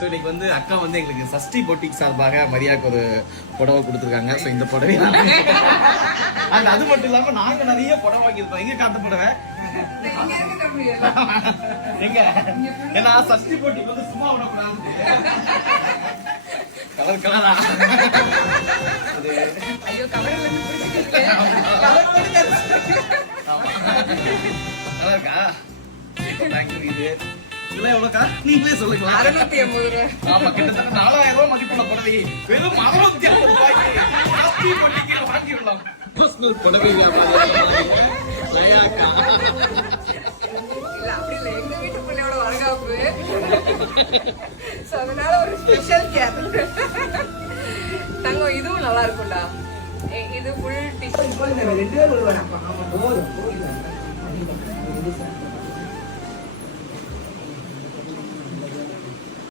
So இன்னைக்கு வந்து அக்கா வந்து எங்களுக்கு சஷ்டி பொட்டிக் சார்பாக மரியாதைக்கு ஒரு புடவை கொடுத்துருக்காங்க. ஸோ இந்த புடவை அது மட்டும் இல்லாம நாங்க நிறைய புடவை வாங்கியிருக்கோம். எங்க காத்த புடவை எங்க ஏன்னா சஷ்டி பொட்டிக்கு வந்து சும்மா விடக்கூடாது, கலர் கலரா கலருக்கா. இது இதெல்லாம் எவ்வளவுக்கா நீங்களே சொல்லுங்களா? 680 ஆமா, கிட்டத்தட்ட 4000 ரூபாய் மதிப்புள்ள புடவை வெறும் 650 ரூபாய்க்கு சஷ்டி பொட்டிக்கு வாங்கிடலாம். புடவை வியாபாரம் அப்படி இல்ல, எங்க வீட்டு பிள்ளையோட வளகாப்பு. அதனால ஒரு ஸ்பெஷல் கேர். தங்கம் இதுவும் நல்லா இருக்கும்டா. இது ஃபுல் டிஷர்ட்.